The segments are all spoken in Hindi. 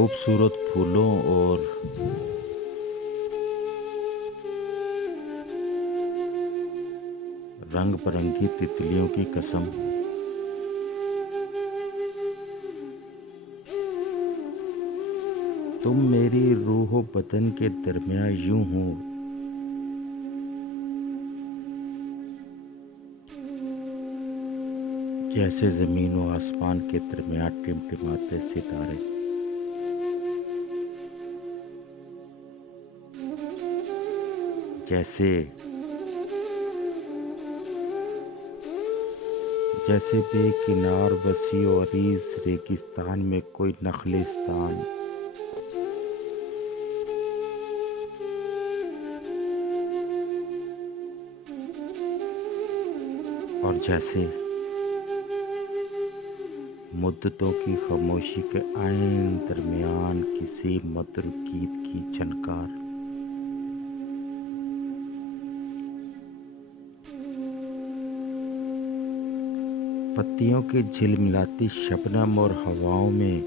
खूबसूरत फूलों और रंग बिरंगी तितलियों की कसम, तुम मेरी रूह बदन के दरमियाँ यूं हो, जैसे जमीन और आसमान के दरमियाँ टिमटिमाते सितारे। जैसे जैसे बेकिनार वसी और अरीज रेगिस्तान में कोई नखलिस्तान, और जैसे मुद्दतों की खामोशी के ऐन दरमियान किसी मधुर गीत की झनकार। पत्तियों की झिलमिलाती शबनम और हवाओं में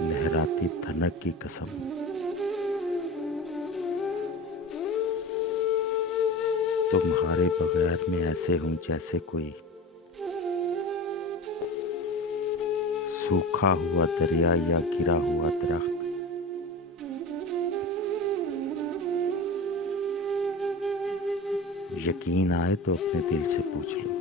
लहराती थनक की कसम, तुम्हारे बगैर मैं ऐसे हूँ जैसे कोई सूखा हुआ दरिया या गिरा हुआ दरख्त। यकीन आए तो अपने दिल से पूछ लो।